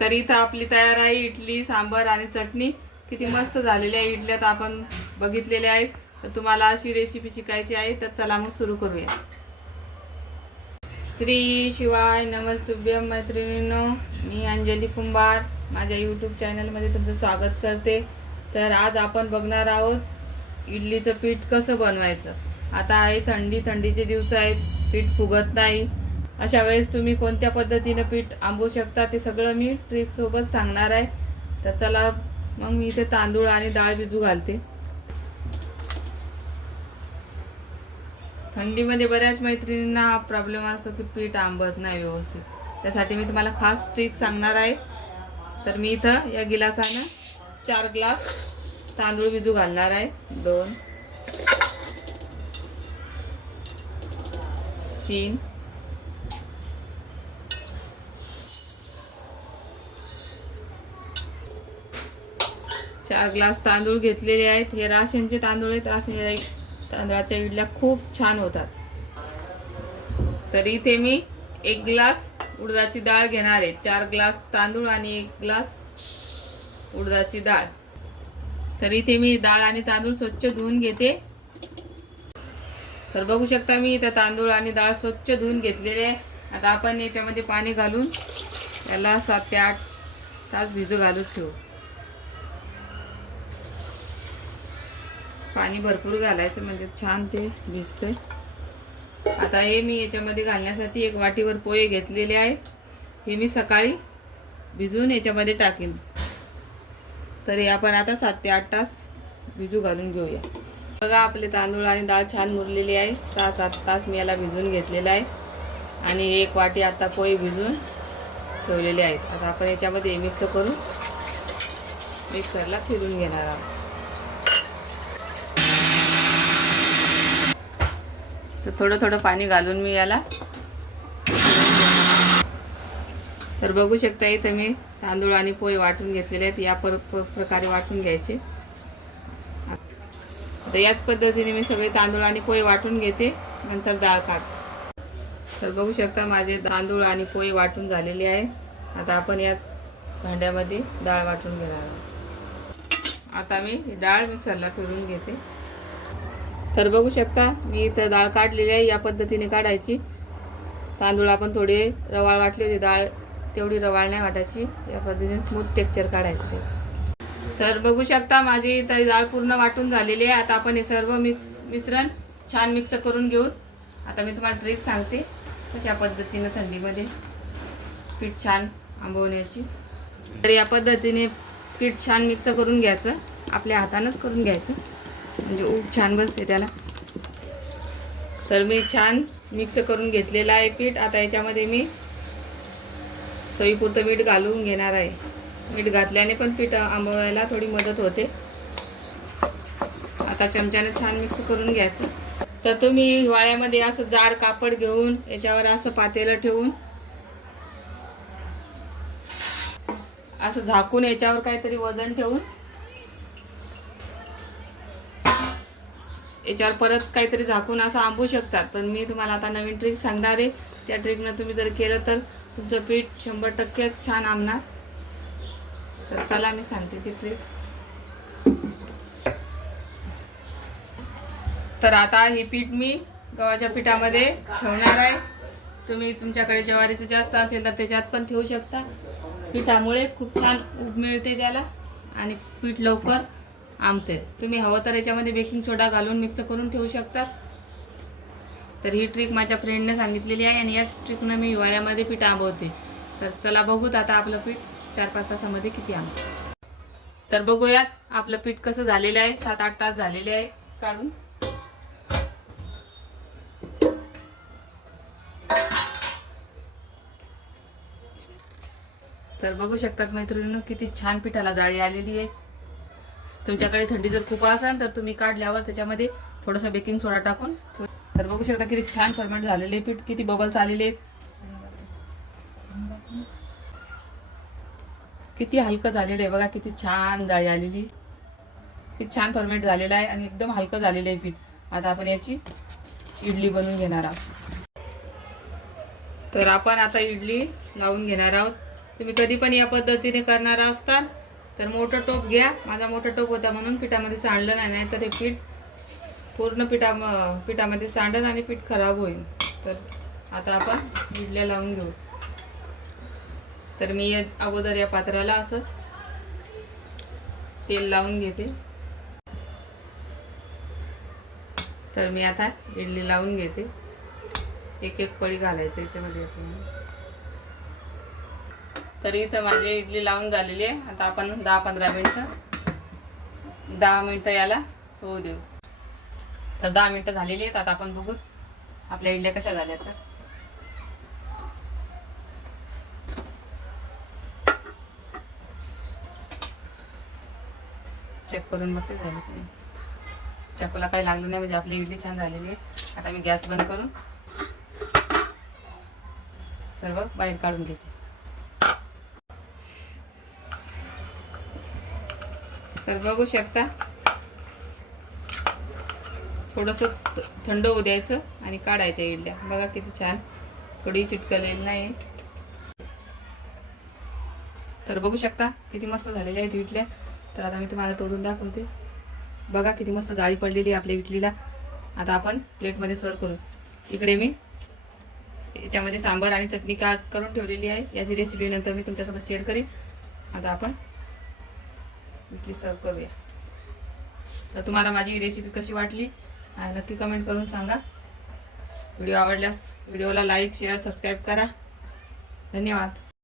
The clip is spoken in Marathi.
तर इथं आपली तयार आहे इडली सांबर आणि चटणी. किती मस्त झालेली आहे इडल्या तर आपण बघितलेल्या आहेत. तर तुम्हाला अशी रेसिपी शिकायची आहे तर चला मग सुरू करूया. श्री शिवाय नमस्तुभ्यम मैत्रिणींनो मी अंजली कुंभार. माझ्या यूट्यूब चॅनलमध्ये तुमचं स्वागत करते. तर आज आपण बघणार आहोत इडलीचं पीठ कसं बनवायचं. आता आहे थंडी थंडीचे दिवस आहेत. पीठ फुगत नाही. अशा वेळेस तुम्ही कोणत्या पद्धतीनं पीठ आंबवू शकता ते सगळं मी ट्रिकसोबत सांगणार आहे. तर चला मग मी इथे तांदूळ आणि डाळ भिजू घालते. थंडीमध्ये बऱ्याच मैत्रिणींना हा प्रॉब्लेम असतो की पीठ आंबत नाही व्यवस्थित. त्यासाठी मी तुम्हाला खास ट्रिक सांगणार आहे. तर मी इथं या गिलासानं चार ग्लास तांदूळ भिजू घालणार आहे. दोन तीन चार ग्लास तांदूळ घेतलेले आहेत. हे राशनचे तांदूळ आहेत. राशन तांदळाच्या इडल्या खूप छान होतात. तर इथे मी एक ग्लास उडदाची डाळ घेणार आहे. चार ग्लास तांदूळ आणि एक ग्लास उडदाची डाळ. तर इथे मी डाळ आणि तांदूळ स्वच्छ धुवून घेते. तर बघू शकता मी इथं तांदूळ आणि डाळ स्वच्छ धुवून घेतलेले आहे. आता आपण याच्यामध्ये पाणी घालून याला सात ते आठ तास भिजू घालून ठेवू. पाणी भरपूर घालायचं म्हणजे छान ते भिजतंय आता हे मी याच्यामध्ये घालण्यासाठी एक वाटीवर पोहे घेतलेले आहेत. हे मी सकाळी भिजवून याच्यामध्ये टाकेन. तर हे आपण आता सात ते आठ तास भिजू घालून घेऊया. बघा आपले तांदूळ आणि डाळ छान मुरलेली आहे. सहा सात तास मी याला भिजवून घेतलेला आहे. आणि एक वाटी आता पोहे भिजवून ठेवलेले आहेत. आता आपण याच्यामध्ये मिक्स करून मिक्सरला फिरून घेणार आहोत. तर थोडं थोडं पाणी घालून मी याला तर बघू शकता इथं मी तांदूळ आणि पोहे वाटून घेतलेले आहेत. या पर प्रकारे वाटून घ्यायचे. आता याच पद्धतीने मी सगळे तांदूळ आणि पोहे वाटून घेते. नंतर डाळ काढते. तर बघू शकता माझे तांदूळ आणि पोहे वाटून झालेले आहे. आता आपण या भांड्यामध्ये डाळ वाटून घेणार आहोत. आता मी डाळ मिक्सरला फिरून घेते. तर बघू शकता मी इथं डाळ काढलेली आहे या पद्धतीने काढायची. तांदूळ आपण थोडे रवाळ वाटले होते डाळ तेवढी रवाळ नाही वाटायची. या पद्धतीने स्मूथ टेक्चर काढायचं त्याचं. तर बघू शकता माझी इथं डाळ पूर्ण वाटून झालेली आहे. आता आपण हे सर्व मिक्स मिश्रण छान मिक्स करून घेऊ. आता मी तुम्हाला ट्रिक सांगते. कशा पद्धतीनं थंडीमध्ये पीठ छान आंबवण्याची तर या पद्धतीने पीठ छान मिक्स करून घ्यायचं. आपल्या हातानंच करून घ्यायचं. म्हणजे ऊब छान बसते त्याला. तर मी छान मिक्स करून घेतलेलं आहे पीठ. आता याच्यामध्ये मी चवीपुरतं मीठ घालून घेणार आहे. मीठ घातल्याने पण पीठ आंबवायला थोडी मदत होते. आता चमच्याने छान मिक्स करून घ्यायचं. तर तुम्ही हिवाळ्यामध्ये असं जाड कापड घेऊन याच्यावर असं पातेलं ठेवून असं झाकून याच्यावर काहीतरी वजन ठेवून याच्यावर परत काहीतरी झाकून असं आंबू शकतात. पण मी तुम्हाला आता नवीन ट्रिक सांगणार आहे. त्या ट्रिकनं तुम्ही जर केलं तर तुमचं पीठ शंभर टक्के छान आंबणार. तर चला मी सांगते ती ट्रिक तर आता हे पीठ मी गव्हाच्या पिठामध्ये ठेवणार आहे. तुम्ही तुमच्याकडे ज्वारीचं जास्त असेल तर त्याच्यात पण ठेवू शकता. पिठामुळे खूप छान उब मिळते त्याला. आणि पीठ लवकर आमते तुम्ही हवं तर याच्यामध्ये बेकिंग सोडा घालून मिक्स करून ठेवू शकतात तर ही ट्रिक माझ्या फ्रेंडने सांगितलेली आहे आणि या ट्रिकनं मी हिवाळ्यामध्ये पीठ आंबवते. तर चला बघूत आता आपलं पीठ. चार पाच तासामध्ये किती आंबते. तर बघूयात आपलं पीठ कसं झालेलं आहे. सात आठ तास झालेले आहे काढून. तर बघू शकतात मैत्रिणींनो किती छान पिठाला जाळी आलेली आहे. तुमच्याकडे थंडी जर खूप असेल तर तुम्ही काढल्यावर त्याच्यामध्ये थोडंसं बेकिंग सोडा टाकून तर बघू शकता किती छान फर्मेंट झालेले पीठ किती बबल्स आलेले. किती हलकं झालेलं आहे बघा किती छान जाळी आलेली. किती छान फर्मेंट झालेलं आहे आणि एकदम हलकं झालेलं आहे पीठ. आता आपण याची इडली बनवून घेणार आहोत. तर आपण आता इडली लावून घेणार आहोत. तुम्ही कधी पण या पद्धतीने करणार असताल तर मोठं टोप घ्या. माझा मोठा टोप होता म्हणून पिठामध्ये सांडलं नाही नाही तर हे पीठ पूर्ण पिठा पिठामध्ये सांडल आणि पीठ खराब होईल. तर आता आपण इडल्या लावून घेऊ. तर मी या अगोदर या पात्राला असं तेल लावून घेते. तर मी आता इडली लावून घेते. एक एक पळी घालायचं याच्यामध्ये आपण तर इथं माझी इडली लावून झालेली आहे. आता आपण दहा पंधरा मिनटं दहा मिनटं याला होऊ देऊ. तर दहा मिनटं झालेली आहेत. आता आपण बघू आपल्या इडल्या कशा झाल्या तर. चेक करून बघते झालं की नाही. काही लागलं नाही. म्हणजे आपली इडली छान झालेली आहे. आता मी गॅस बंद करून सर्व बाहेर काढून घेते. तर बघू शकता. थोडंसं थंड होऊ द्यायचं आणि काढायच्या इडल्या. बघा किती छान. थोडी चिटकलेली नाही तर बघू शकता किती मस्त झालेल्या आहेत इडल्या. तर आता मी तुम्हाला तोडून दाखवते. बघा किती मस्त जाळी पडलेली आहे आपल्या इडलीला. आता आपण प्लेटमध्ये सर्व करू. इकडे मी याच्यामध्ये सांबार आणि चटणी का करून ठेवलेली आहे. याची रेसिपी नंतर मी तुमच्यासोबत शेअर करीन. आता आपण इडली सर्व करूया. तर तुम्हाला माझी रेसिपी कशी वाटली? नक्की कमेंट करून सांगा. व्हिडिओ आवडल्यास व्हिडिओला लाईक शेअर सबस्क्राईब करा. धन्यवाद.